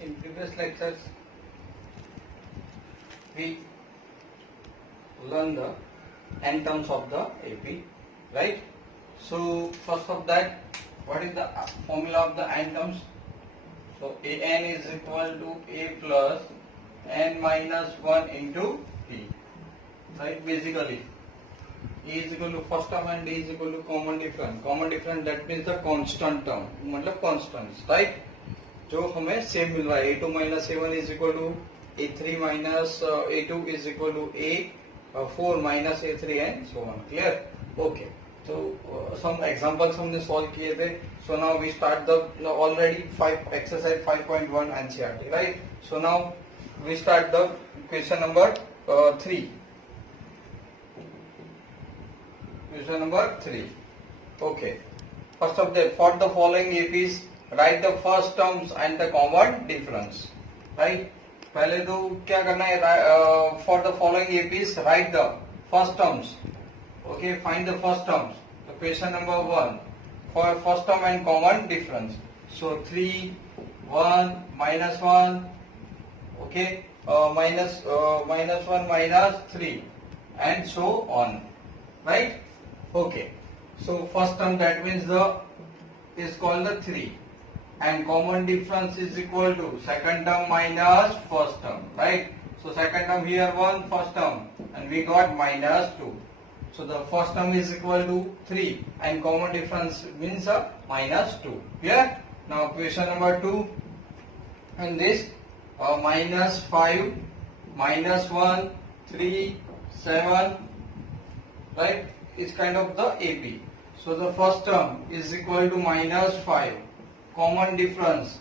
In previous lectures, we learned the n terms of the AP, right? So first of that, what is the formula of the n terms? So an is equal to a plus n minus 1 into p, right? Basically, a is equal to first term and d is equal to common difference. Common difference, that means the constant term, मतलब constants, right? जो हमें same मिल रहा है a2 minus a1 is equal to a3 minus a2 is equal to a4 minus a3 and so on. Clear? Okay. So some examples हमने solve किए थे. So now we start the already exercise 5.1 NCERT, right? So now we start the question number 3. Question number 3. Okay. First of that, for the following APs, write the first terms and the common difference. Right? पहले तो क्या करना है? For the following APs, write the first terms. Okay, find the first terms. So question number 1, for first term and common difference. So 3, 1, minus 1. Okay, minus 1 minus 3, and so on. Right? Okay. So first term, that means is called the 3. And common difference is equal to second term minus first term, right? So second term here 1, first term, and we got minus 2. So the first term is equal to 3 and common difference means minus 2. Clear? Now question number 2, and this minus 5, minus 1, 3, 7, right? It's kind of the AP. So the first term is equal to minus 5. Common difference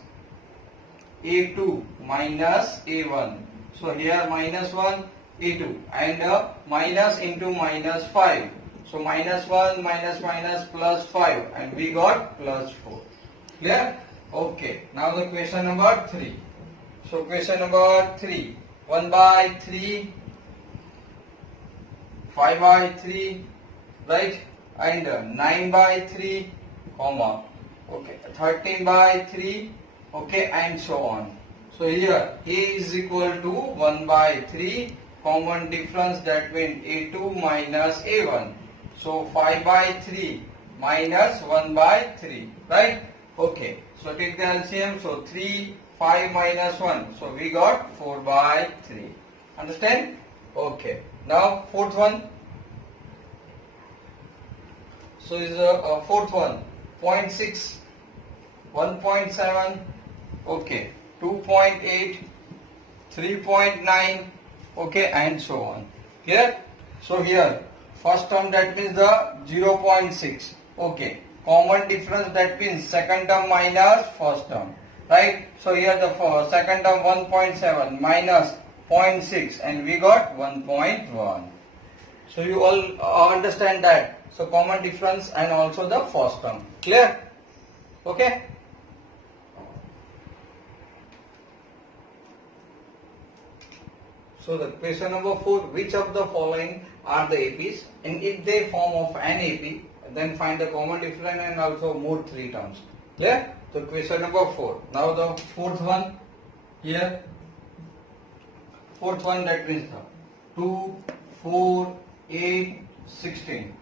a2 minus a1. So here minus 1 a2 and minus into minus 5. So minus 1 minus minus plus 5 and we got plus 4. Clear? Okay. Now the question number 3. So question number 3. 1 by 3, 5 by 3, right? And 9 by 3, comma. Okay, 13 by 3, okay, and so on. So here a is equal to 1 by 3, common difference, that means a2 minus a1. So 5 by 3 minus 1 by 3, right? Okay, so take the LCM. So 3, 5 minus 1. So we got 4 by 3. Understand? Okay. Now fourth one. So is the fourth one. 0.6, 1.7, okay, 2.8, 3.9, okay, and so on. Clear? So here, first term, that means the 0.6, okay. Common difference, that means second term minus first term, right? So here the second term 1.7 minus 0.6 and we got 1.1. So you all understand that. So common difference and also the first term. Clear? Okay? So the question number 4, which of the following are the APs, and if they form of an AP, then find the common difference and also more 3 terms. Clear? So question number 4. Now the fourth one here. Fourth one, that means the 2, 4, 8, 16.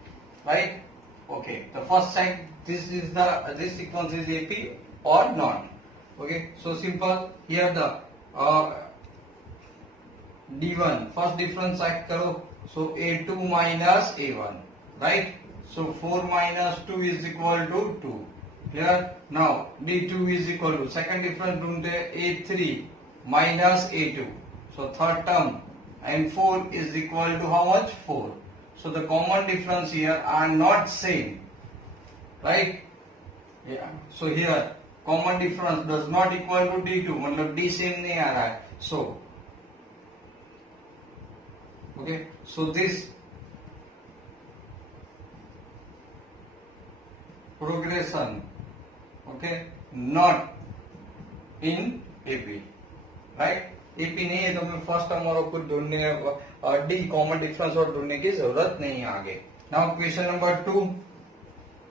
Right? Okay. The first side, this sequence is AP or not. Okay. So simple. Here the D1 first difference check karo. So A2 minus A1. Right? So 4 minus 2 is equal to 2. Clear? Now D2 is equal to second difference ढूंढते A3 minus A2. So third term and 4 is equal to how much? 4. So the common difference here are not same, right? Yeah. So here common difference does not equal to D2, मतलब D same नहीं आ रहा है. So, okay. So this progression, okay, not in AP, right? AP नहीं है तो मैं first term और कुछ ढूंढने डी कॉमन डिफरेंस और ढूंढने की जरूरत नहीं है आगे. Now question number 2.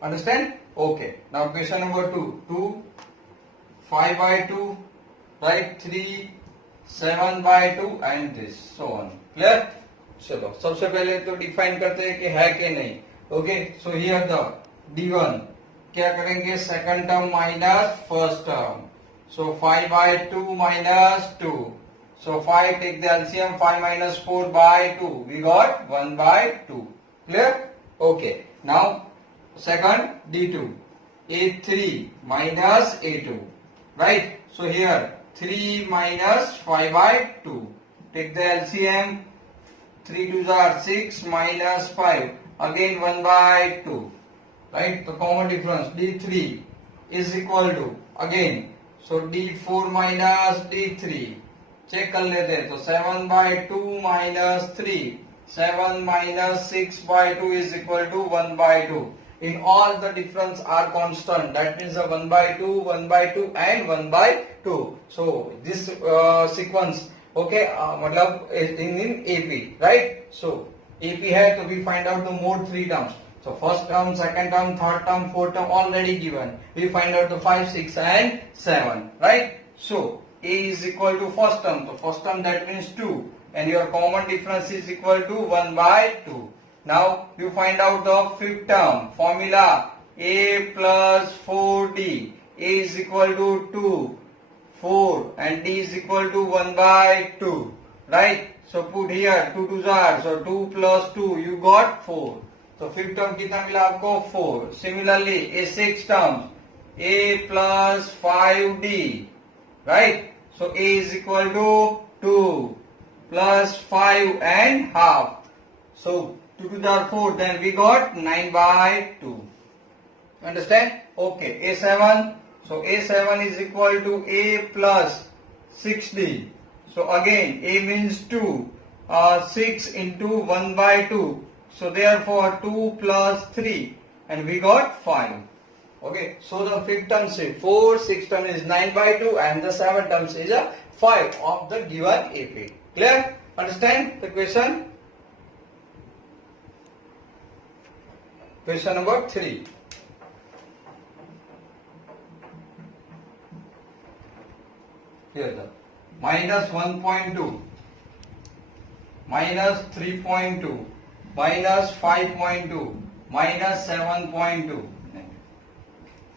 Understand? Okay. Now question number 2. 2, 5 by 2, right? 3, 7 by 2 and this, so on. Clear? चलो सबसे पहले तो डिफाइन करते हैं कि है कि नहीं. Okay, so here the D1 क्या करेंगे, second term minus first term. So 5 by 2 minus 2. So 5, take the LCM, 5 minus 4 by 2. We got 1 by 2. Clear? Okay. Now second D2. A3 minus A2. Right? So here 3 minus 5 by 2. Take the LCM. 3 2s are 6 minus 5. Again 1 by 2. Right? The common difference D3 is equal to, again, so D4 minus D3. Check कर लेते हैं. तो 7 by 2 minus 3. 7 minus 6 by 2 is equal to 1 by 2. In all the difference are constant. That means the 1 by 2, 1 by 2 and 1 by 2. So this sequence, okay, मतलब in AP, right? So AP है तो we find out the mode 3 terms. So first term, second term, third term, fourth term already given. We find out the 5, 6 and 7, right? So A is equal to first term. So first term that means 2 and your common difference is equal to 1 by 2. Now you find out the fifth term. Formula A plus 4D. A is equal to 2, 4 and D is equal to 1 by 2, right? So put here 2 2s are, so 2 plus 2 you got 4. तो fifth term कितना मिला आपको, 4. Similarly A six term, a plus 5d, right? So a is equal to 2 plus 5 and half. So 2 to the 4, then we got 9 by 2. Understand? Okay. A7. So A7 is equal to A plus 6d. So again A means 2. 6 into 1 by 2. So therefore 2 plus 3 and we got 5. Okay. So the fifth term is 4, sixth term is 9 by 2 and the seventh term is 5 of the given AP. Clear? Understand the question? Question number 3. Here the minus 1.2, minus 3.2, minus 5.2, minus 7.2.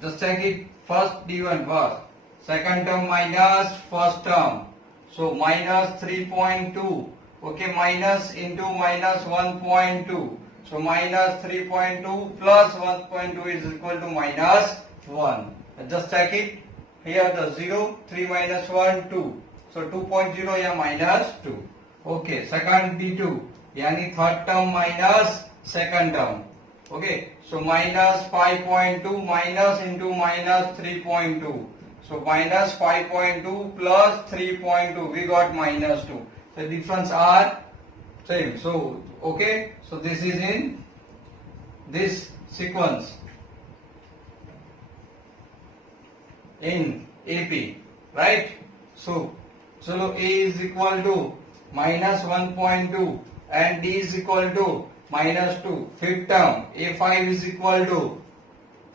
Just check it. First D1 first. Second term minus first term. So minus 3.2. Okay, minus into minus 1.2. So minus 3.2 plus 1.2 is equal to minus 1. Just check it. Here the 0, 3 minus 1, 2. So 2.0 या minus 2. Okay, second D2. यानी third term minus second term. Okay, so minus 5.2 minus into minus 3.2. So minus 5.2 plus 3.2. We got minus 2. The difference are same. So okay, so this is in this sequence in AP, right? So A is equal to minus 1.2 and D is equal to minus 2. Fifth term A5 is equal to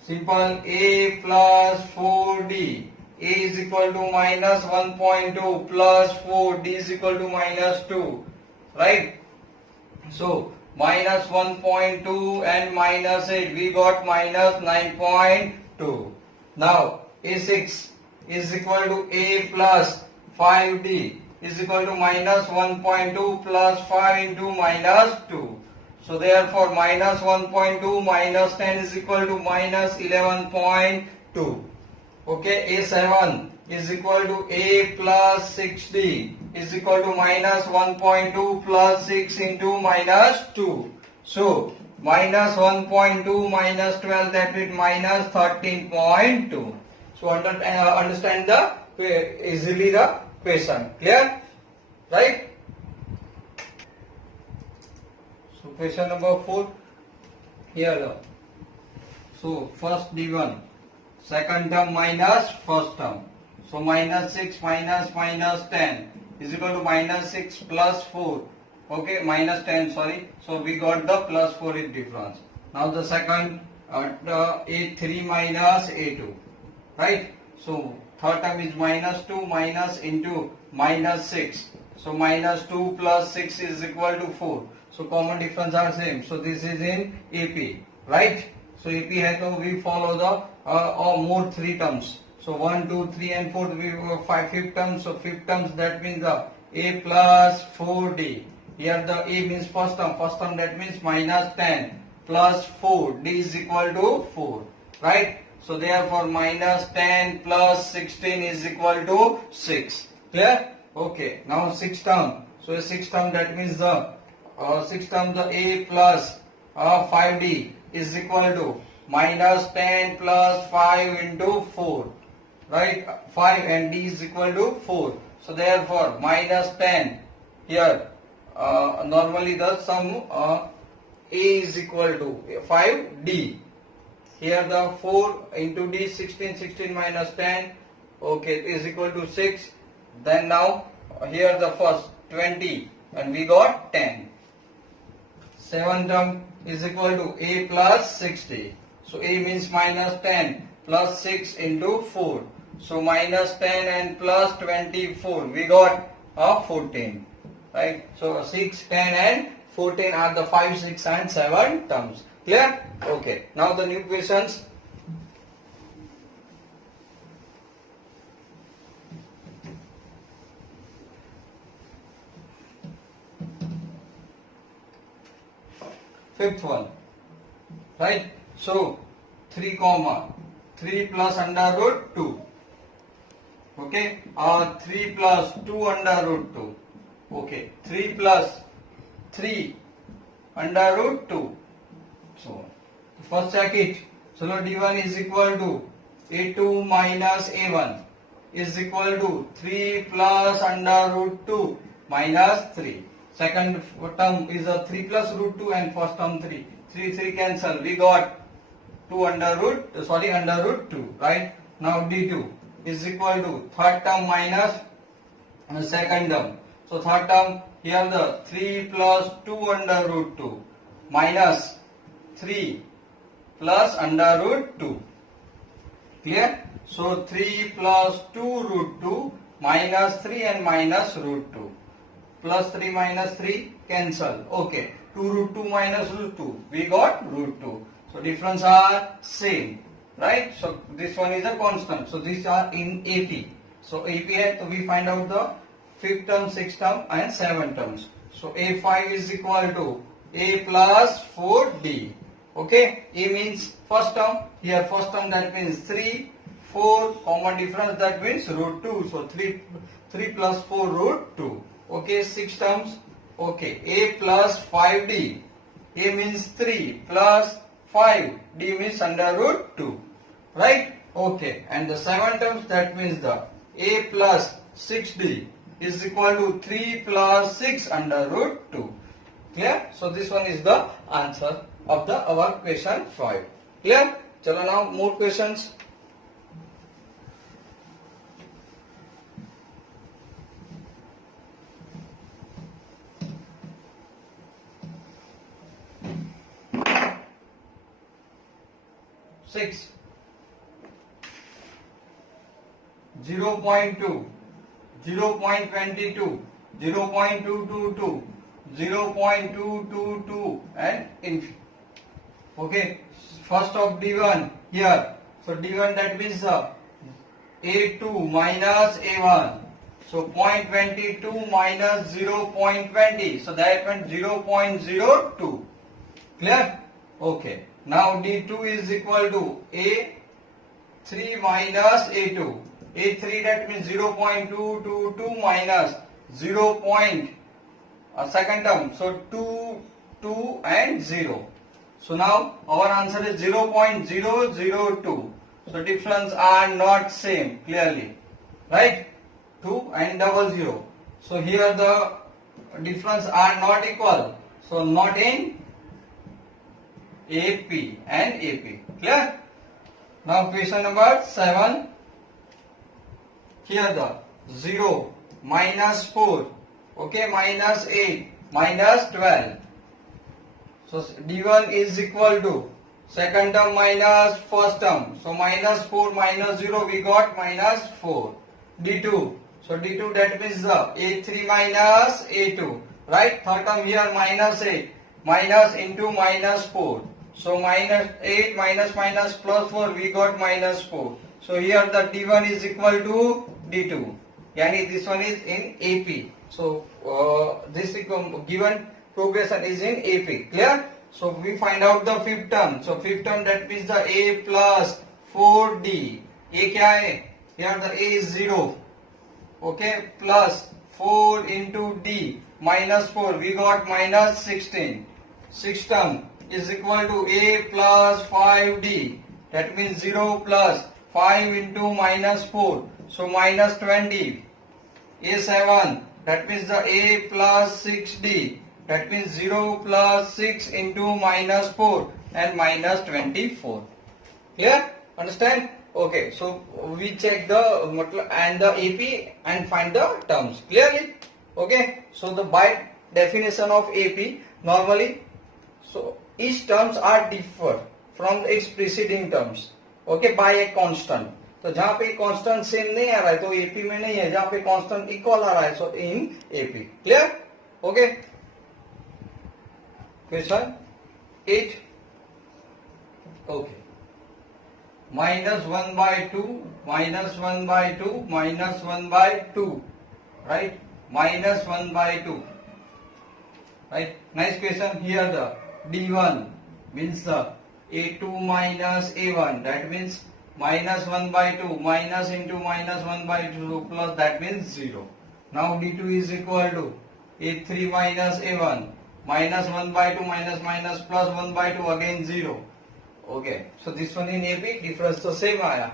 simple A plus 4D. A is equal to minus 1.2 plus 4. D is equal to minus 2, right? So minus 1.2 and minus 8. We got minus 9.2. Now A6 is equal to A plus 5D is equal to minus 1.2 plus 5 into minus 2. So therefore minus 1.2 minus 10 is equal to minus 11.2. Okay, A7 is equal to A plus 6D is equal to minus 1.2 plus 6 into minus 2. So minus 1.2 minus 12, that is minus 13.2. So understand easily the question. Clear? Right? So question number 4. Here. So first D1. Second term minus first term. So minus 6 minus 10 is equal to minus 6 plus 4. Okay, minus 10, sorry. So we got the plus 4 is difference. Now the second A3 minus A2. Right? So third term is minus 2 minus into minus 6. So minus 2 plus 6 is equal to 4. So common difference are same. So this is in AP, right? So AP hai to we follow the or more 3 terms. So 1, 2, 3 and 4 we have 5 fifth terms. So fifth terms that means the A plus 4D. Here the A means first term. First term that means minus 10 plus 4. D is equal to 4, right? So therefore minus 10 plus 16 is equal to 6. Clear? Okay. Now sixth term. So sixth term that means the sixth term the A plus 5D is equal to minus 10 plus 5 into 4. Right? 5 and D is equal to 4. So therefore minus 10 here normally the sum A is equal to 5D. Here the 4 into D 16 minus 10 okay is equal to 6. Then now here the first 20 and we got 10. Seventh term is equal to A plus 60. So A means minus 10 plus 6 into 4. So minus 10 and plus 24 we got 14. Right? So 6, 10 and 14 are the 5, 6 and 7 terms. Clear? Okay. Now the new questions. Fifth one. Right? So 3 comma 3 plus under root 2. Okay? Or 3 plus 2 under root 2. Okay. 3 plus 3 under root 2. So first check it. So now D1 is equal to A2 minus A1 is equal to 3 plus under root 2 minus 3. Second term is a 3 plus root 2 and first term 3. 3 cancel. We got 2 under root 2. Right? Now D2 is equal to third term minus second term. So third term here the 3 plus 2 under root 2 minus 3 plus under root 2. Clear? So 3 plus 2 root 2 minus 3 and minus root 2. Plus 3 minus 3 cancel. Okay. 2 root 2 minus root 2. We got root 2. So difference are same. Right? So this one is a constant. So these are in AP. So AP hai, so we find out the fifth term, sixth term and 7 terms. So A5 is equal to A plus 4D. Okay. A means first term. Here first term that means 3. 4 common difference that means root 2. So 3 plus 4 root 2. Okay. 6 terms. Okay. A plus 5D. A means 3 plus 5. D means under root 2. Right? Okay. And the 7 terms that means the A plus 6D is equal to 3 plus 6 under root 2. Clear? So this one is the answer of the our question 5. Clear? Chalo now more questions. Six. 0.2, 0.22, 0.222, 0.222 and infinity. Okay, first of D1 here. So D1 that means A2 minus A1. So 0.22 minus 0.20. So that means 0.02. Clear? Okay. Now D2 is equal to A3 minus A2. A3 that means 0.222 minus 0. Second term. So 2, 2 and 0. So now our answer is 0.002. So difference are not same clearly. Right? 2 and 00. So here the difference are not equal. So not in AP and AP. Clear? Now question number 7. Here the 0 minus 4. Okay, minus 8 minus 12. So D1 is equal to second term minus first term. So minus 4 minus 0 we got minus 4. D2. So D2 that means the A3 minus A2. Right? Third term here minus 8. Minus into minus 4. So minus 8 minus minus plus 4 we got minus 4. So here the D1 is equal to D2. Yani this one is in AP. So this given progression is in AP. Clear? So we find out the fifth term. So fifth term that means the A plus 4D. A क्या है? Here the A is 0. Okay, plus 4 into D minus 4. We got minus 16. Sixth term is equal to A plus 5D. That means 0 plus 5 into minus 4. So minus 20. A7. That means the A plus 6D. That means 0 plus 6 into minus 4 and minus 24. Clear? Understand? Okay, so we check the and the AP and find the terms clearly. Okay, so the by definition of AP normally, so each terms are differ from its preceding terms. Okay, by a constant. तो जहाँ पे constant same नहीं आ रहा है तो AP में नहीं है, जहाँ पे कांस्टेंट इक्वल आ रहा है so in A P. Clear? Okay. Question 8. Okay. minus 1 by 2 minus 1 by 2 minus 1 by 2, right? Minus 1 by 2, right? Nice question. Here the D1 means the A2 minus A1, that means minus 1 by 2 minus into minus 1 by 2 plus, that means 0. Now D2 is equal to A3 minus A1 minus 1 by 2 minus minus plus 1 by 2 again 0. Okay, so this one in AP difference तो same आया,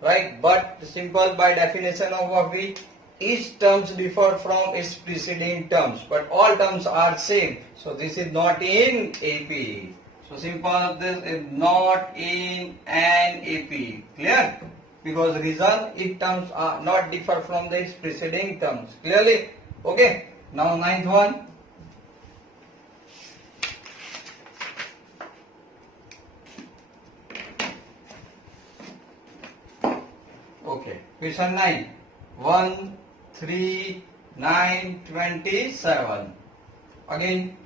right? But simple by definition of what we, each terms differ from its preceding terms, but all terms are same. So this is not in AP. So simple, this is not in an AP. Clear? Because reason its terms are not differ from its preceding terms. Clearly? Okay. Now ninth one. Okay. Question 9. 1, 3, 9, 27. Again,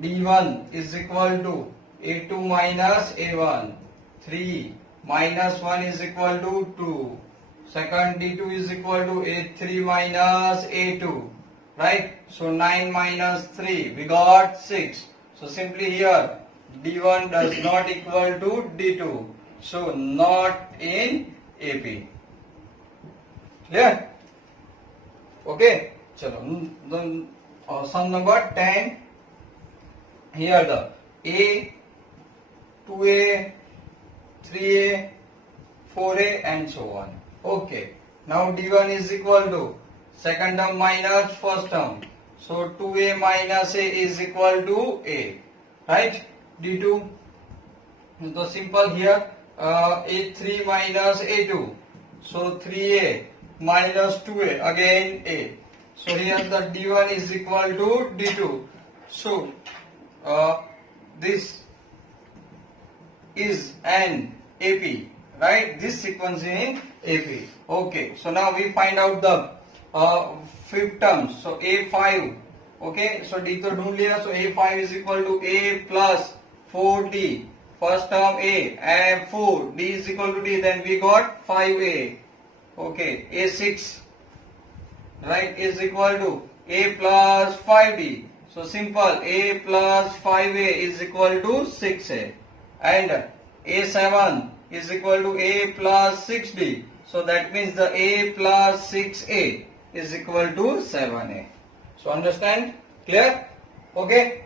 D1 is equal to A2 minus A1. 3 minus 1 is equal to 2. Second, D2 is equal to A3 minus A2. Right? So 9 minus 3, we got 6. So simply here, D1 does not equal to D2. So not in AP. Clear? Okay. Chalo. Then sum number 10. Here the A, 2A, 3A, 4A and so on. Okay. Now D1 is equal to second term minus first term. So 2A minus A is equal to A. Right? D2. So simple here. A3 minus A2. So 3A minus 2A again A. So here the D1 is equal to D2. So this is an AP, right? This sequence in AP. Okay. So now we find out the fifth term. So A5. Okay. So D to ढूंढ लिया. So A5 is equal to A plus 4D. First term A and 4. D is equal to D. Then we got 5A. Okay. A6. Right, is equal to A plus 5D. So simple, A plus 5A is equal to 6A. And A7 is equal to A plus 6D. So that means the A plus 6A is equal to 7A. So understand? Clear? Okay.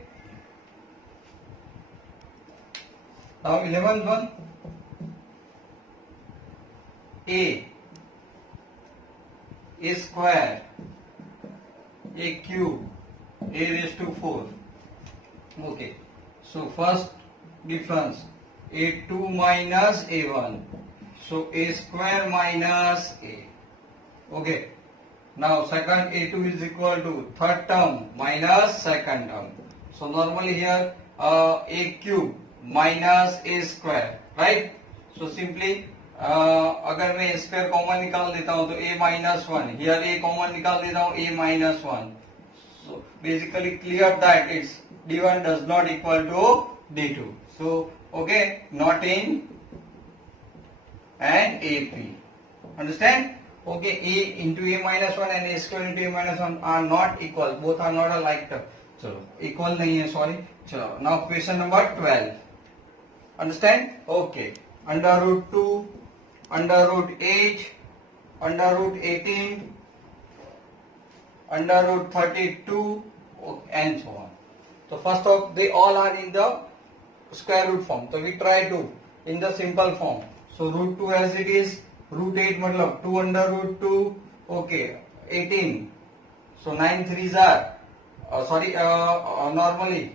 Now 11th one. A square, A cube, A raised to 4. Okay. So first difference, A2 minus A1. So A square minus A. Okay. Now second, A2 is equal to third term minus second term. So normally here A cube minus a square, right? So simply अगर मैं a square common निकाल देता हूँ तो a minus 1, here a common निकाल देता हूँ a minus 1. So basically clear that it's d1 does not equal to d2. So okay, not in and AP. Understand? Okay, a into a minus 1 and a square into a minus 1 are not equal. Both are not alike term. चलो equal नहीं है, sorry. चलो now question number 12. Understand? Okay. Under root 2, under root 8, under root 18, under root 32, and so on. So first of they all are in the square root form. So we try to in the simple form. So root 2 as it is, root 8 मतलब 2 under root 2, okay, 18. So 9 3s are, normally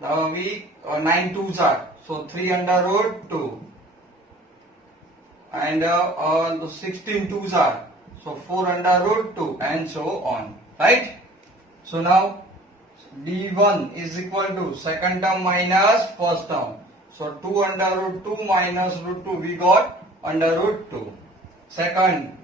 we 9 2s are, so 3 under root 2. And 16 2s are, so 4 under root 2 and so on, right? So now d1 is equal to second term minus first term. So 2 under root 2 minus root 2 we got under root 2. Second,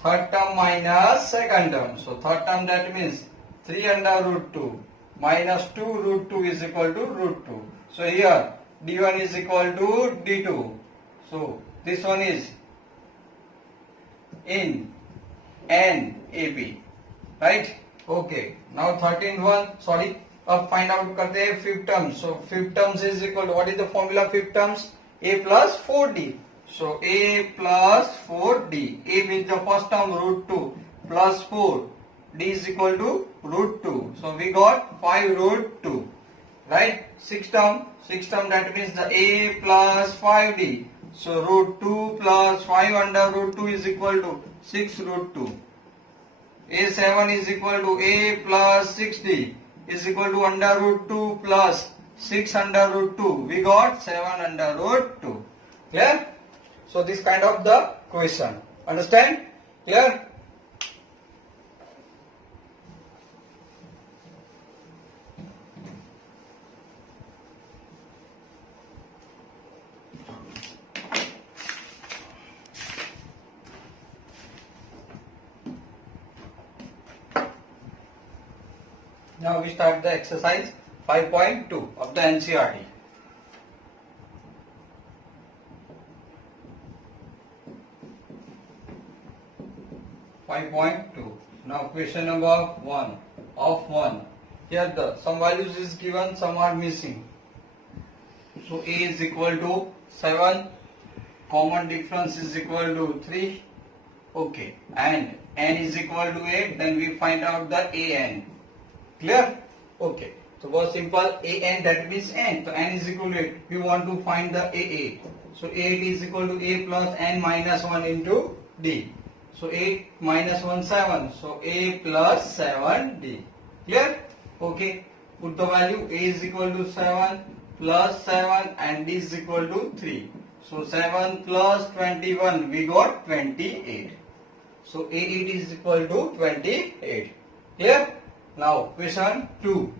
third term minus second term. So third term that means 3 under root 2 minus 2 root 2 is equal to root 2. So here d1 is equal to d2. So this one is in and AP, right? Okay. Now 13th one, sorry. अब find out करते हैं fifth term. So fifth terms is equal to, what is the formula fifth terms? A plus 4D. So A plus 4D. A means the first term root 2 plus 4. D is equal to root 2. So we got 5 root 2. Right? Sixth term that means the A plus 5D. So root 2 plus 5 under root 2 is equal to 6 root 2. A7 is equal to A plus 6D is equal to under root 2 plus 6 under root 2. We got 7 under root 2. Clear? So this kind of the question. Understand? Clear? Now we start the exercise 5.2 of the NCERT. Now question number 1 of 1. Here the some values is given, some are missing. So A is equal to 7, common difference is equal to 3. Okay, and N is equal to 8, then we find out the AN. Clear? Okay. So बहुत simple, AN that means N. So N is equal to 8. We want to find the AA. So 8 is equal to A plus N minus 1 into D. So 8 minus 1 7. So A plus 7D. Clear? Okay. Put the value. A is equal to 7 plus 7 and D is equal to 3. So 7 plus 21 we got 28. So A8 is equal to 28. Clear? Now question 2.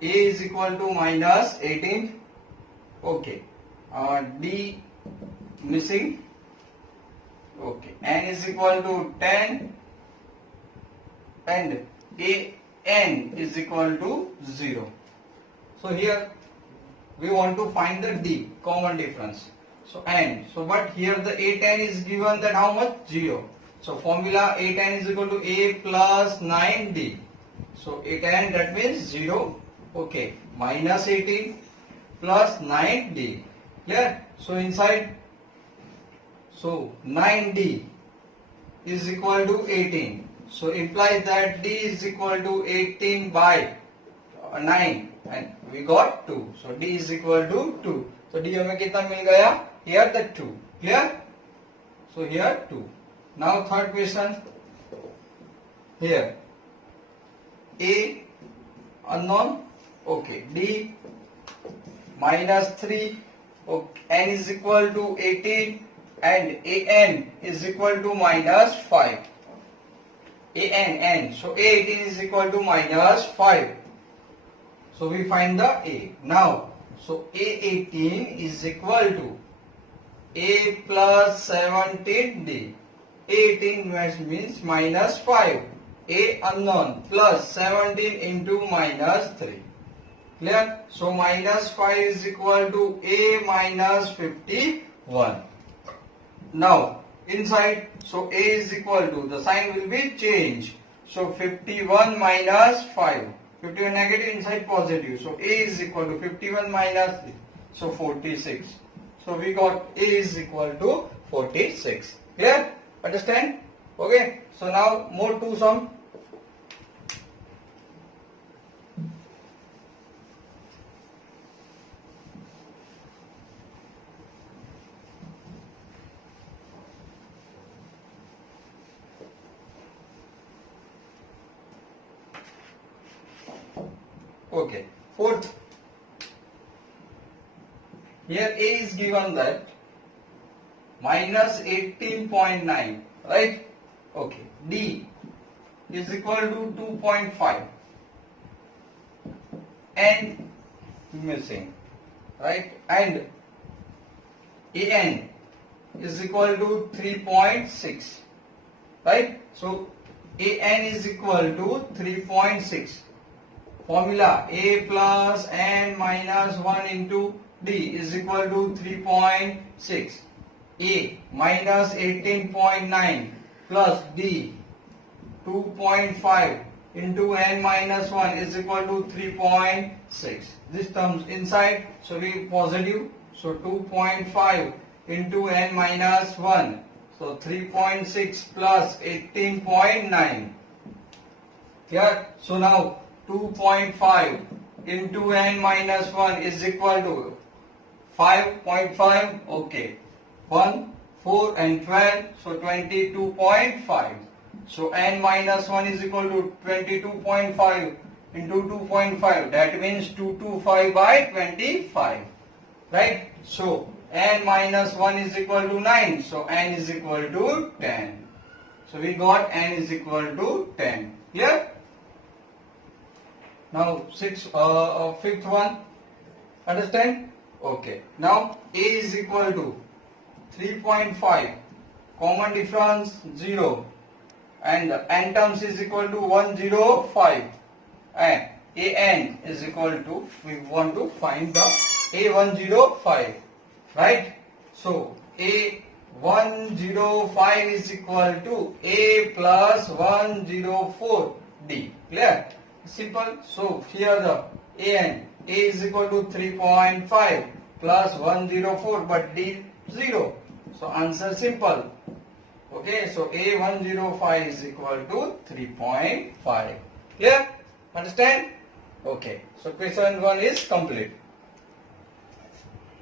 A is equal to minus 18. Okay. D missing. Okay. N is equal to 10 and AN is equal to 0. So here we want to find the D, common difference. So N. So but here the A10 is given that how much? 0. So formula A10 is equal to A plus 9D. So A10 that means 0. Okay. Minus 18 plus 9D. Clear? So inside, so 9D is equal to 18. So implies that D is equal to 18 by 9 and we got 2. So D is equal to 2. So D हमें कितना मिल गया? Here the 2. Clear? So here 2. Now third question. Here A unknown. Okay. D minus 3. Okay. N is equal to 18 and AN is equal to minus 5. n. So A18 is equal to minus 5. So we find the A. Now, so A18 is equal to A plus 17D. A18 means minus 5. A unknown plus 17 into minus 3. Clear? So minus 5 is equal to A minus 51. Now inside, so A is equal to, the sign will be changed. So 51 minus 5. 51 negative, inside positive. So A is equal to 51 minus 3. So 46. So we got A is equal to 46. Clear? Understand? Okay. So now more two sum. Okay. Fourth. Here A is given that minus 18.9, right? Okay. D is equal to 2.5 and missing, right? And AN is equal to 3.6, right? So AN is equal to 3.6. Formula A plus N minus 1 into D is equal to 3.6. A minus 18.9 plus D 2.5 into N minus 1 is equal to 3.6. This terms inside, so we positive. So 2.5 into N minus 1. So 3.6 plus 18.9. Here, so now 2.5 into N minus 1 is equal to 5.5. Okay. 1, 4 and 12. So 22.5. So N minus 1 is equal to 22.5 into 2.5. That means 225 by 25. Right? So N minus 1 is equal to 9. So N is equal to 10. So we got N is equal to 10. Clear? Now fifth one. Understand? Okay. Now A is equal to 3.5. Common difference 0. And N terms is equal to 105. And AN is equal to, we want to find the A105. Right? So A105 is equal to A plus 104D. Clear? Simple. So here the AN, A is equal to 3.5 plus 104, but D 0. So answer simple. Okay, so A105 is equal to 3.5. Clear? Understand? Okay, so question 1 is complete.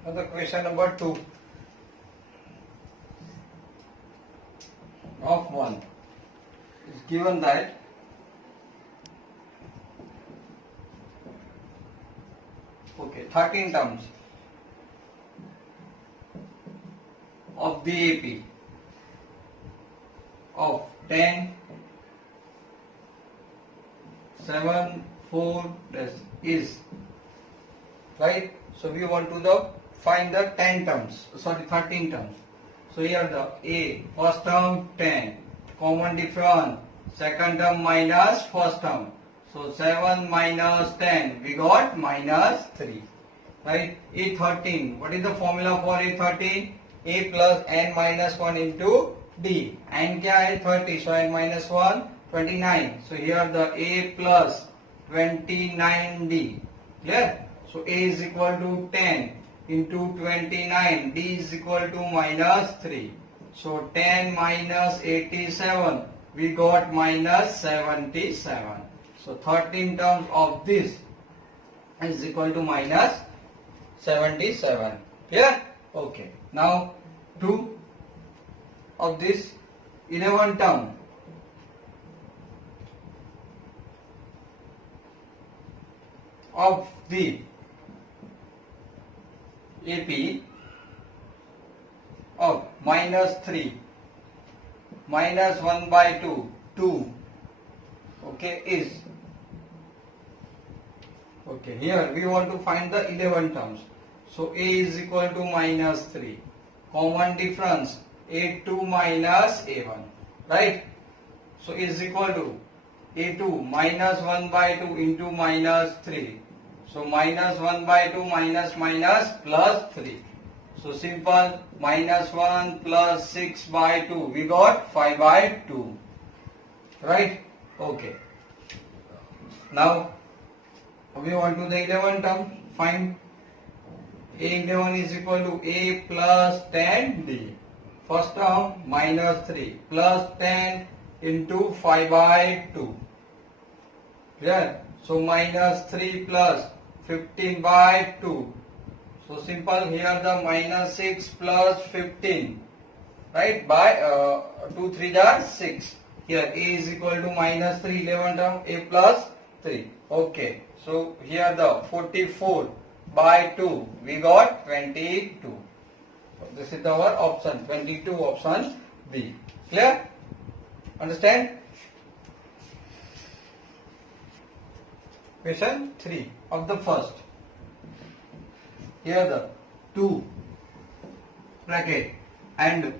Now the question number 2 of 1 is given that okay, 13 terms of the AP of 10, 7, 4 is, right? So we want to find the 13 terms. So here the A, first term 10, common difference, second term minus first term. So 7 minus 10, we got minus 3. Right? A13, what is the formula for A13? A plus N minus 1 into D. N kya hai? 30, so N minus 1, 29. So here the A plus 29D. Clear? So A is equal to 10 into 29. D is equal to minus 3. So 10 minus 87, we got minus 77. So 13 terms of this is equal to minus 77. Clear? Okay. Now 2 of this 11 term of the AP of minus 3, minus 1 by 2, 2, okay, is, okay, here we want to find the 11 terms. So A is equal to minus 3. Common difference A2 minus A1, right? So is equal to A2 minus 1 by 2 into minus 3. So minus 1 by 2 minus minus plus 3. So simple, minus 1 plus 6 by 2. We got 5 by 2. Right? Okay. Now we want to the 11 term. Find A11 is equal to A plus 10D. First term minus 3 plus 10 into 5 by 2. Clear? So minus 3 plus 15 by 2. So simple, here the minus 6 plus 15, right, by 2 3 are 6. Here A is equal to minus 3, 11 term, A plus 3. Okay, so here the 44 by 2, we got 22. So this is our option, 22, option B. Clear? Understand? Question 3 of the first. Here the 2 bracket and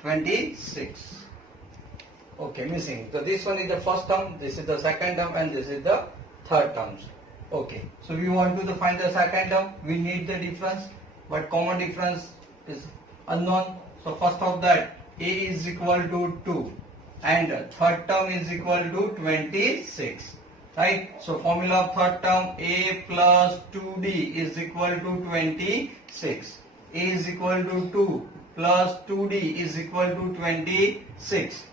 26. Okay, missing. So this one is the first term, this is the second term, and this is the third terms. Okay, so we want to find the second term. We need the difference, but common difference is unknown. So first of that, A is equal to 2 and third term is equal to 26. Right? So formula of third term, A plus 2D is equal to 26. A is equal to 2 plus 2D is equal to 26.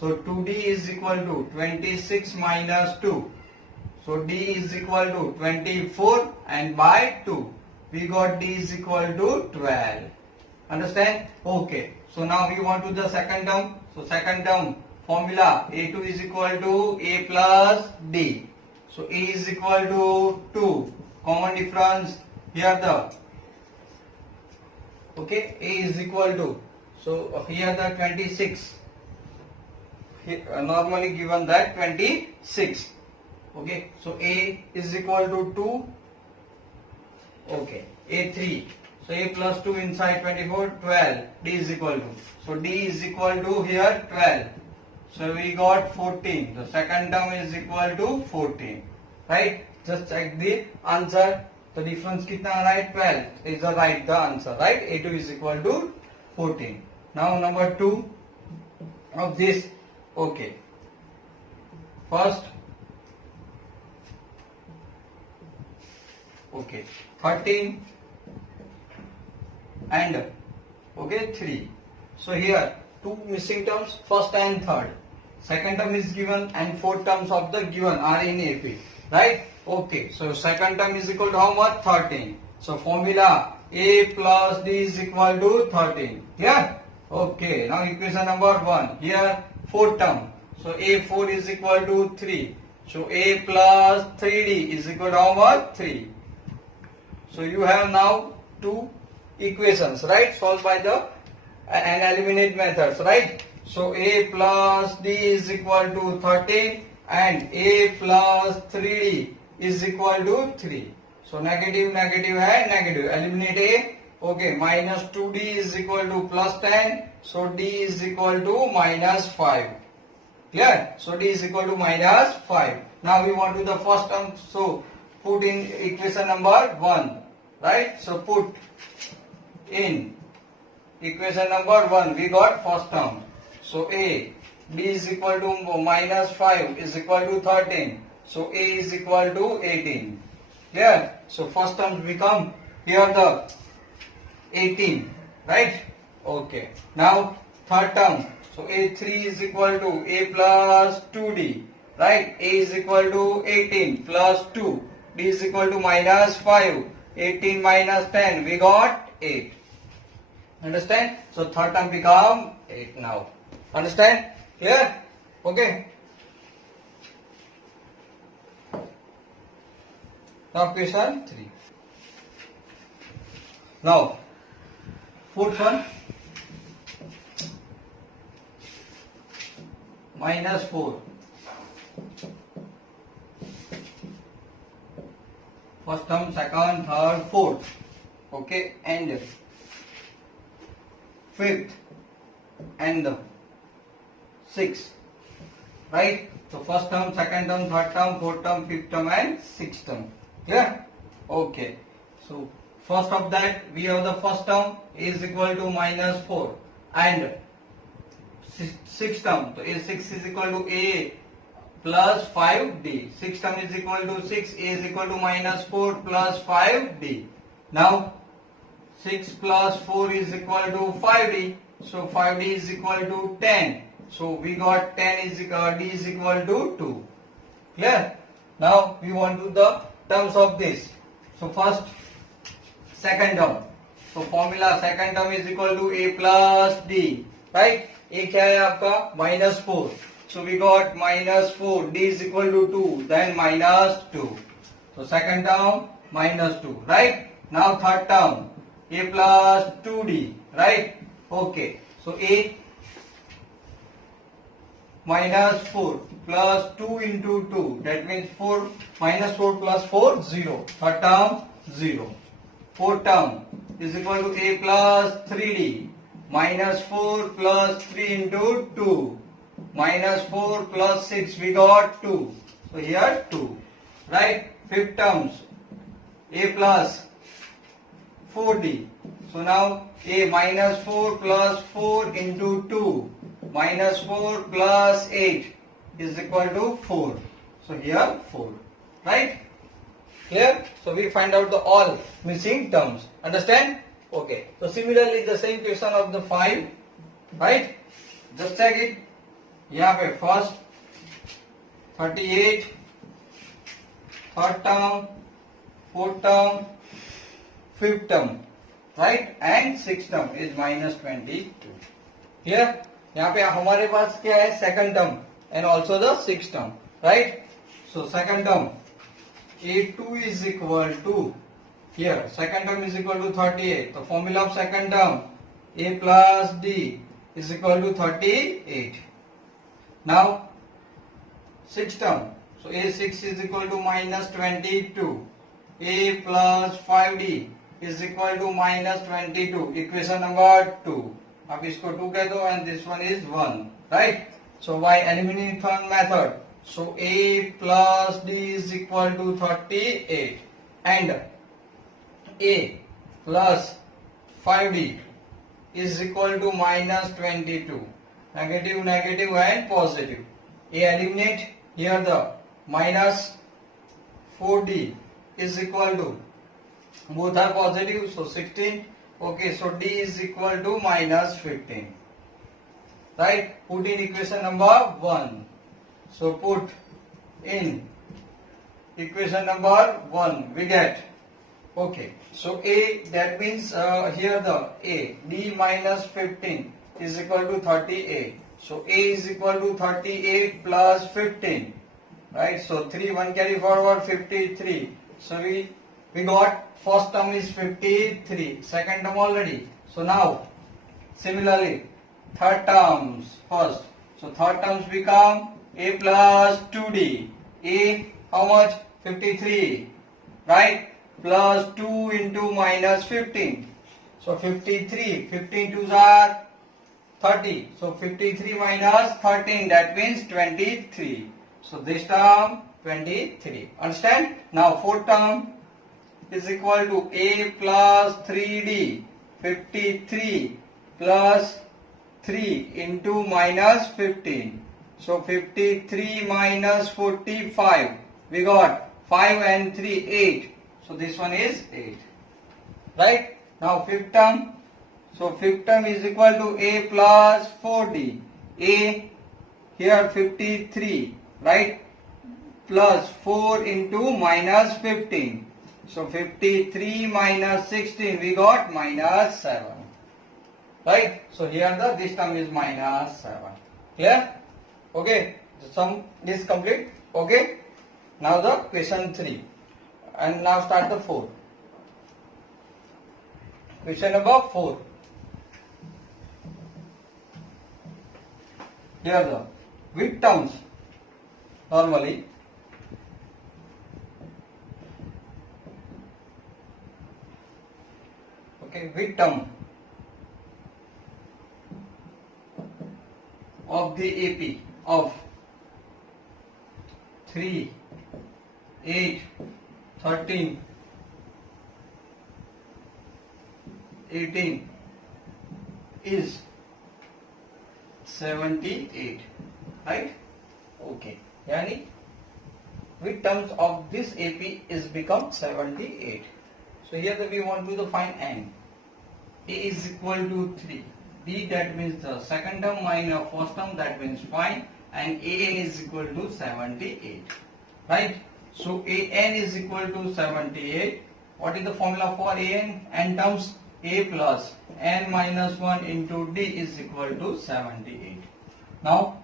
So 2D is equal to 26 minus 2. So D is equal to 24 and by 2 we got D is equal to 12. Understand? Okay. So now we want to the second term. So second term formula, A2 is equal to A plus D. So A is equal to 2. Common difference here the, okay, A is equal to, so here the 26. Here, normally given that 26. Okay, so A is equal to 2. Okay, A3. So A plus 2 inside 24, 12. D is equal to. So D is equal to here 12. So we got 14. The second term is equal to 14. Right? Just check the answer. The difference kitna right? 12 is the right the answer. Right? A2 is equal to 14. Now number 2 of this. Okay. First. Okay. 13 and okay 3. So here two missing terms, first and third. Second term is given and fourth terms of the given are in AP. Right? Okay. So second term is equal to how much? 13. So formula A plus D is equal to 13. Yeah? Okay. Now equation number 1. Here fourth term. So A4 is equal to 3. So A plus 3D is equal to how much? 3. So you have now two equations, right? Solved by the and eliminate methods, right? So A plus D is equal to 13 and A plus 3D is equal to 3. So negative, negative and negative. Eliminate A. Okay, minus 2D is equal to plus 10. So D is equal to minus 5. Clear? So D is equal to minus 5. Now we want to the first term. So put in equation number 1. Right? So put in equation number 1. We got first term. So A, B is equal to minus 5 is equal to 13. So A is equal to 18. Clear? So first term become here the 18. Right? Okay. Now third term. So A3 is equal to A plus 2D. Right? A is equal to 18 plus 2. D is equal to minus 5. 18 minus 10. We got 8. Understand? So third term become 8 now. Understand? Here? Okay. Now question 3. Now fourth one. Minus 4 first term, second, third, fourth, okay, and fifth and sixth, right? So first term, second term, third term, fourth term, fifth term and sixth term. Clear? Okay. So first of that we have the first term is equal to minus 4 and sixth term. So A6 is equal to A plus 5D. Sixth term is equal to 6. A is equal to minus 4 plus 5D. Now 6 plus 4 is equal to 5D. So 5D is equal to 10. So we got 10 is equal, D is equal to 2. Clear? Now we want to the terms of this. So first second term. So formula second term is equal to A plus D. Right? A क्या है आपका? Minus 4. So we got minus 4. D is equal to 2. Then minus 2. So second term minus 2. Right? Now third term. A plus 2D. Right? Okay. So A minus 4 plus 2 into 2. That means 4 minus 4 plus 4, 0. Third term, 0. Fourth term is equal to A plus 3D. Minus 4 plus 3 into 2. Minus 4 plus 6. We got 2. So here 2. Right? Fifth terms. A plus 4D. So now A minus 4 plus 4 into 2. Minus 4 plus 8 is equal to 4. So here 4. Right? Clear? So we find out the all missing terms. Understand? Okay. So similarly the same question of the 5. Right? Just check it. यहाँ पे first 38, third term, fourth term, fifth term, right? And sixth term is minus 22. Clear? यहाँ पे हमारे पास क्या है? Second term and also the sixth term, right? So second term A2 is equal to, here second term is equal to 38. The formula of second term A plus D is equal to 38. Now sixth term, so A6 is equal to minus 22. A plus 5D is equal to minus 22. Equation number 2. अब इसको 2 कह दो and this one is 1, right? So by elimination method, so A plus D is equal to 38 and A plus 5D is equal to minus 22. Negative, negative and positive. A eliminate, here the minus 4D is equal to, both are positive, so 16. Okay, so D is equal to minus 15. Right? Put in equation number 1. So put in equation number 1. We get, okay, so A, that means here the A, D minus 15 is equal to 38. So A is equal to 38 plus 15. Right? So 3, 1 carry forward, 53. So we got first term is 53, second term already. So now similarly third terms first. So third terms become A plus 2D. A how much? 53, right? Plus 2 into minus 15. So 53, 15 twos are 30. So 53 minus 13, that means 23. So this term 23. Understand? Now fourth term is equal to A plus 3D. 53 plus 3 into minus 15. So 53 minus 45. We got 5 and 3, 8. So this one is 8. Right? Now fifth term. So fifth term is equal to A plus 4D. A here 53. Right? Plus 4 into minus 15. So 53 minus 16, we got minus 7. Right? So here the this term is minus 7. Clear? Okay. The sum is complete. Okay. Now the question 3. And now start the 4. Question number 4. Here the with terms normally Okay, with term of the AP of 3, 8, 13, 18 is 78, right? Okay, yani with terms of this AP is become 78. So here we want to find n. A is equal to 3. D, that means the second term minus first term, that means 5, and an is equal to 78, right? So an is equal to 78. What is the formula for an? N terms, a plus n minus 1 into d is equal to 78. Now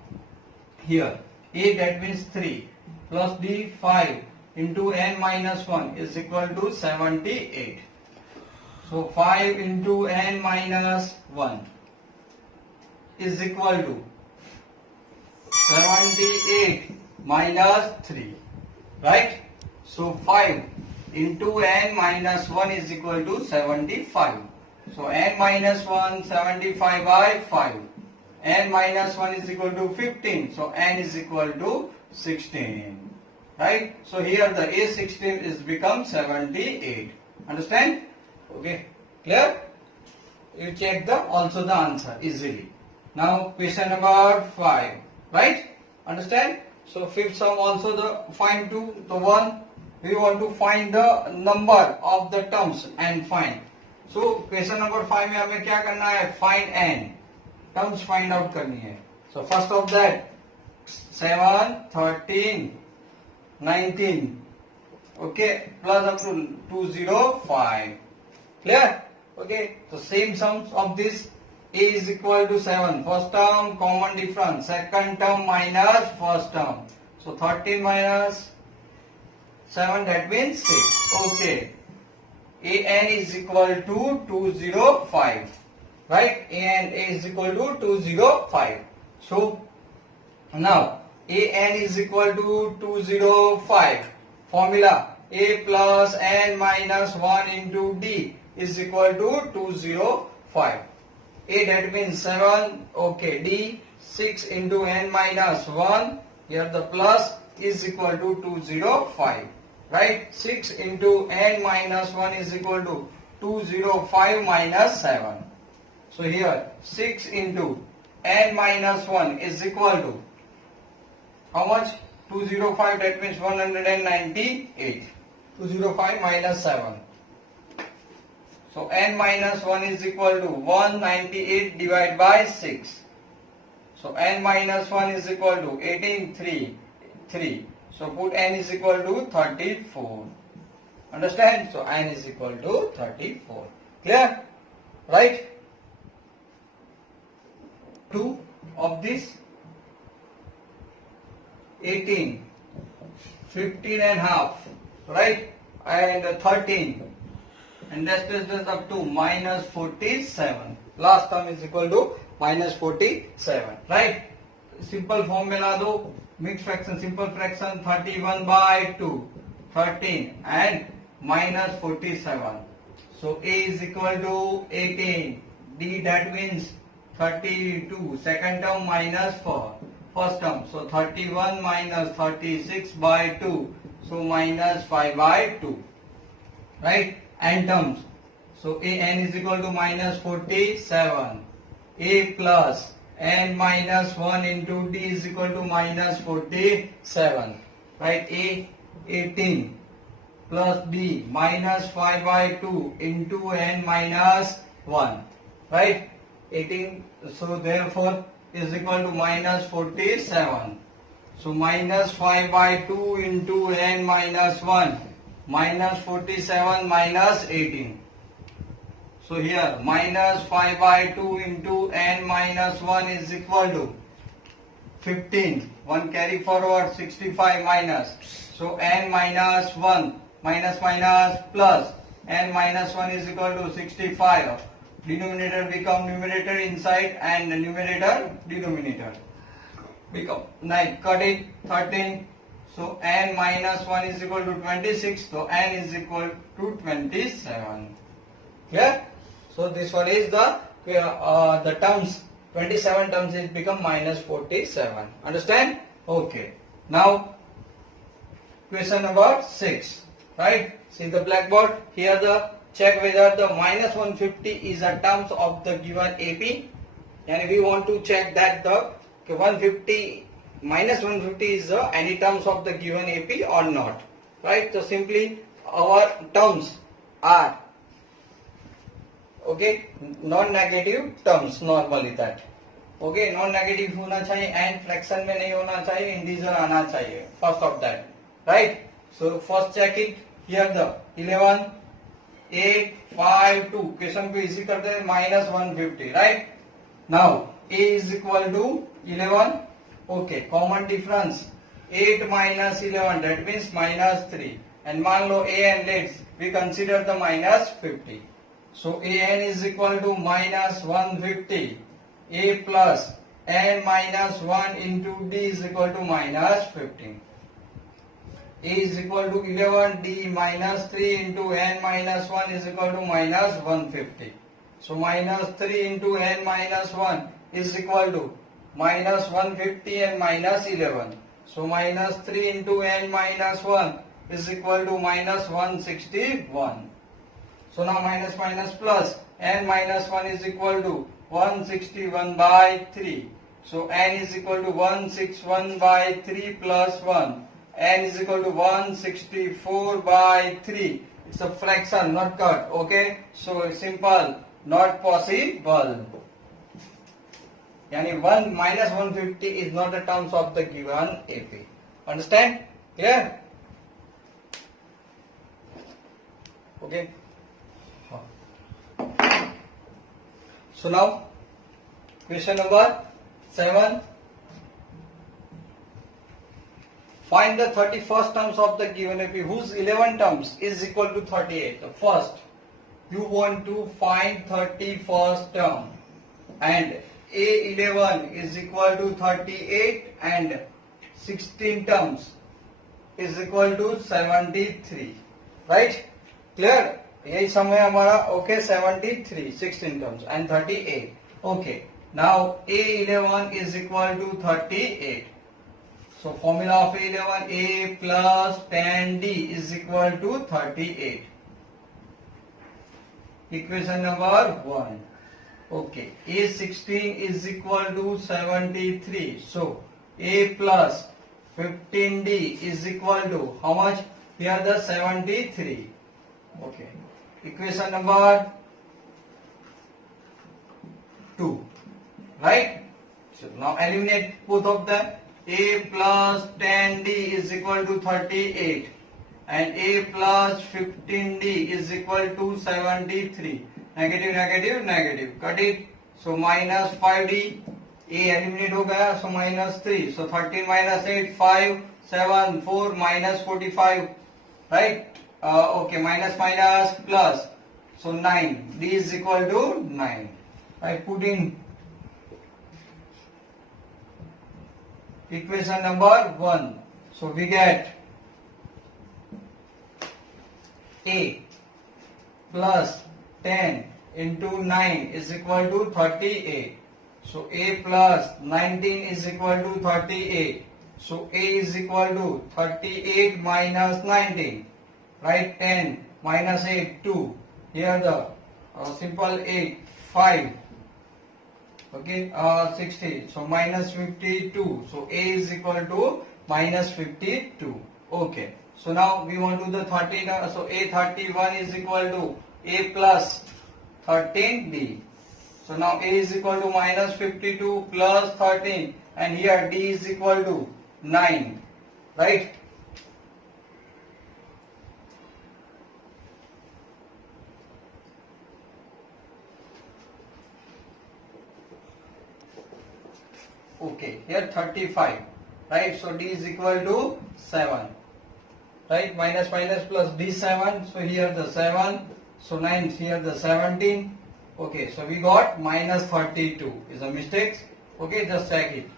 here a, that means 3, plus d 5 into n minus 1 is equal to 78. So 5 into n minus 1 is equal to 78 minus 3, right? So 5 into n minus 1 is equal to 75. So n minus 1, 75 by 5. N minus 1 is equal to 15. So n is equal to 16. Right? So here the A16 is become 78. Understand? Okay. Clear? You check the also the answer easily. Now question number 5. Right? Understand? So fifth sum also the find to the one. We want to find the number of the terms and find. So question number 5 में हमें क्या करना है? Find n. Terms find out करनी है. So first of that 7, 13, 19. Okay, plus up to 205. Clear? Okay. So same sums of this. A is equal to 7. First term common difference. Second term minus first term. So 13 minus 7, that means 6. Okay. An is equal to 205. Right? A is equal to 205. So now An is equal to 205. Formula A plus n minus 1 into d is equal to 205. A, that means 7. Okay. D 6 into n minus 1. Here the plus is equal to 205. Right? 6 into n minus 1 is equal to 205 minus 7. So here 6 into n minus 1 is equal to how much? 205, that means 198. 205 minus 7. So n minus 1 is equal to 198 divided by 6. So n minus 1 is equal to 18, 3. So put n is equal to 34. Understand? So n is equal to 34. Clear? Right? 2 of this 18, 15 and half, right? And 13. And that's up to minus 47. Last term is equal to minus 47. Right? Simple formula do. Mixed fraction, simple fraction, 31 by 2, 13 and minus 47. So A is equal to 18. D, that means 32. Second term minus 4. First term. So 31 minus 36 by 2. So minus 5 by 2. Right? And terms. So An is equal to minus 47. A plus n minus 1 into d is equal to minus 47. Right? A 18 plus d minus 5 by 2 into n minus 1. Right? 18. So therefore is equal to minus 47. So minus 5 by 2 into n minus 1. Minus 47 minus 18. So here minus 5 by 2 into n minus 1 is equal to 15. 1 carry forward, 65 minus. So n minus 1 minus minus plus n minus 1 is equal to 65. Denominator become numerator inside and numerator denominator become 9. Cut it, 13. So n minus 1 is equal to 26. So n is equal to 27. Clear? So this one is the terms, 27 terms is become minus 47. Understand? Okay. Now question number 6. Right? See the blackboard. Here the check whether the minus 150 is a terms of the given AP. And we want to check that the 150 minus 150 is any terms of the given AP or not. Right? So simply our terms are okay non-negative terms normally that. Okay, non-negative होना चाहिए and fraction में नहीं होना चाहिए, integer आना चाहिए. First of that. Right? So first check it. Here the 11, 8, 5, 2. Question को easy करते हैं minus 150. Right? Now A is equal to 11. Okay, common difference 8 minus 11, that means minus 3. And मान लो A and let's we consider the minus 50. So an is equal to minus 150. A plus n minus 1 into d is equal to minus 15. A is equal to 11, d minus 3 into n minus 1 is equal to minus 150. So minus 3 into n minus 1 is equal to minus 150 and minus 11. So minus 3 into n minus 1 is equal to minus 161. So now minus minus plus n minus 1 is equal to 161 by 3. So n is equal to 161 by 3 plus 1. N is equal to 164 by 3. It's a fraction, not cut. Okay. So simple, not possible. Yani 1 minus 150 is not the terms of the given AP. Understand? Clear? Okay. So now question number 7. Find the 31st terms of the given AP whose 11 terms is equal to 38. So first you want to find 31st term and A11 is equal to 38 and 16 terms is equal to 73. Right? Clear? यही समय हमारा okay 73 16 terms and 38. Okay. Now A11 is equal to 38. So formula of A11 A plus 10D is equal to 38. Equation number 1. Okay. A16 is equal to 73. So A plus 15D is equal to how much? Here the 73. Okay. Equation number 2. Right? So now eliminate both of them. A plus 10D is equal to 38 and A plus 15D is equal to 73. Negative, negative, negative. Cut it. So minus 5D. A eliminate हो गया. So minus 3. So 13 minus 8, 5, 7, 4, minus 45. Right? Okay, minus minus plus. So 9. D is equal to 9. I put in equation number 1. So we get A plus 10 into 9 is equal to 38. So A plus 19 is equal to 38. So A is equal to 38 minus 19. Right? 10 minus 8, 2. Here the simple 8, 5. Okay, 60. So minus 52. So A is equal to minus 52. Okay. So now we want to do the 13. So A31 is equal to A plus 13D. So now A is equal to minus 52 plus 13. And here D is equal to 9. Right? Okay, here 35, right? So D is equal to 7, right? Minus minus plus D 7, so here the 7, so 9, here the 17. Okay, so we got minus 32 is a mistake. Okay, just check it,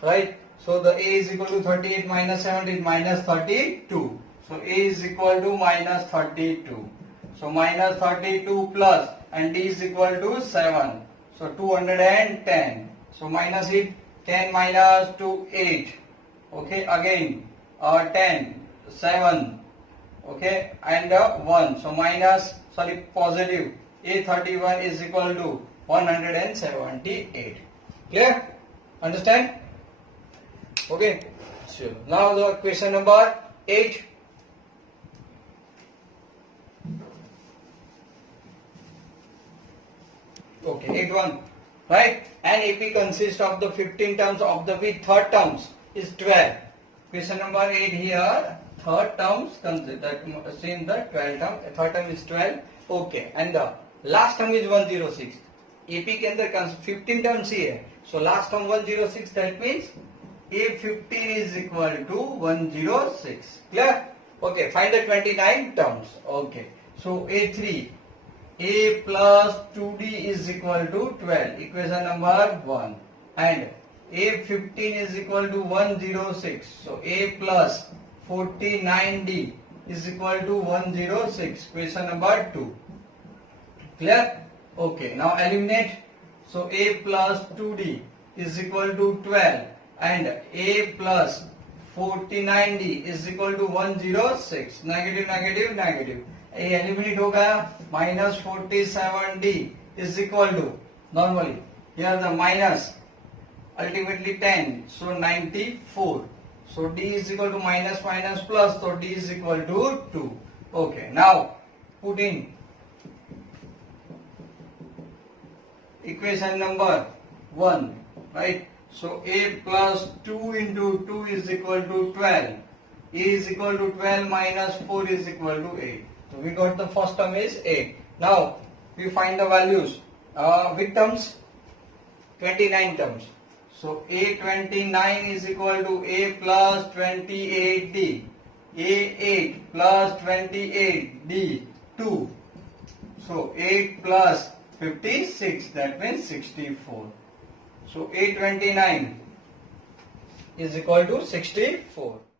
right? So the A is equal to 38 minus 17 minus 32. So A is equal to minus 32. So minus 32 plus and D is equal to 7. So 210. So minus it, 10 minus 2, 8. Okay, again 10, 7. Okay, and 1. So positive. A31 is equal to 178. Clear? Understand? Okay. So now the question number 8. Okay, 8-1. Right? An AP consists of the 15 terms of the third terms is 12. Question number 8 here. Third terms same the 12 term. Third term is 12. Okay. And the last term is 106. AP के अंदर 15 terms ही है. So last term 106. That means A15 is equal to 106. Clear? Okay. Find the 29 terms. Okay. So A3. A plus 2D is equal to 12. Equation number 1. And A15 is equal to 106. So A plus 49D is equal to 106. Question number 2. Clear? Okay. Now eliminate. So A plus 2D is equal to 12. And A plus 49D is equal to 106. Negative, negative, negative. A eliminate होगा. Minus 47D is equal to, normally here the minus, ultimately 10, so 94. So D is equal to minus minus plus, so D is equal to 2. Okay, now put in equation number 1, right? So A plus 2 into 2 is equal to 12. A is equal to 12 minus 4 is equal to 8. So we got the first term is 8. Now we find the values. With terms? 29 terms. So A29 is equal to A plus 28D. A8 plus 28D 2. So 8 plus 56, that means 64. So A29 is equal to 64.